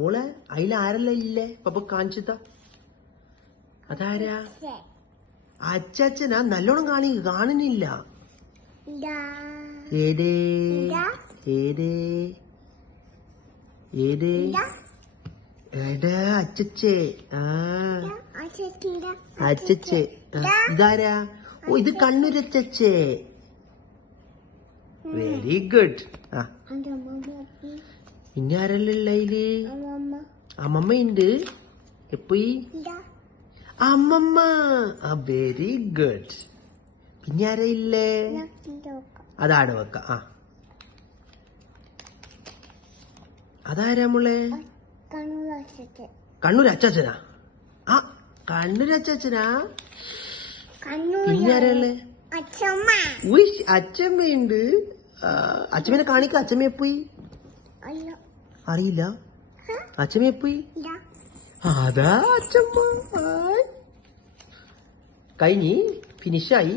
മോളെ അതിൽ ആരെല്ലാം ഇല്ലേ പപ്പ കാണിച്ചതാ? അതാരാ? അച്ചാച്ചനാ? നല്ലോണം കാണുന്നില്ല. ഏതേ ഏതേ ഏതേ എടാ അച്ചച്ചേ. അച്ചച്ചേ ഇതാരാ? ഓ ഇത് കണ്ണൂരച്ചേ. Very good. പിന്നെ ആരല്ല ഇതില്? അമ്മമ്മയുണ്ട്. എപ്പോയി? അമ്മമ്മ. Very good. പിന്നെ ആരാ ഇല്ലേ? അതാടെ വെക്ക. അതാരാ മോളെ? കണ്ണൂർ അച്ചാച്ചനാ? കണ്ണൂർ അച്ചാച്ചനാ? പിന്നെ ആരല്ലേ? അച്ഛമ്മയുണ്ട്. അച്ഛമ്മനെ കാണിക്ക. അച്ഛമ്മ എപ്പോയി? അറിയില്ല. അച്ഛമ്മ എപ്പോയി? അതാ അച്ഛമ്മ. കഴിഞ്ഞ് ഫിനിഷായി.